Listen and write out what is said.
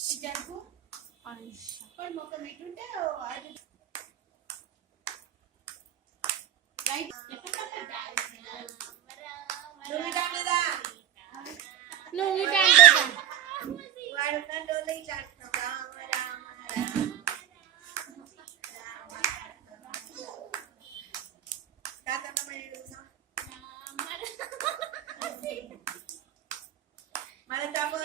జరుపు पण మొక్క మీటుంటే అది రైట్ నువ్వు ఇటా వాడున్న డోలే చాట్నం రామ రామ రామ తాతమ్మ మేడుసా రామ రామ మన తాపో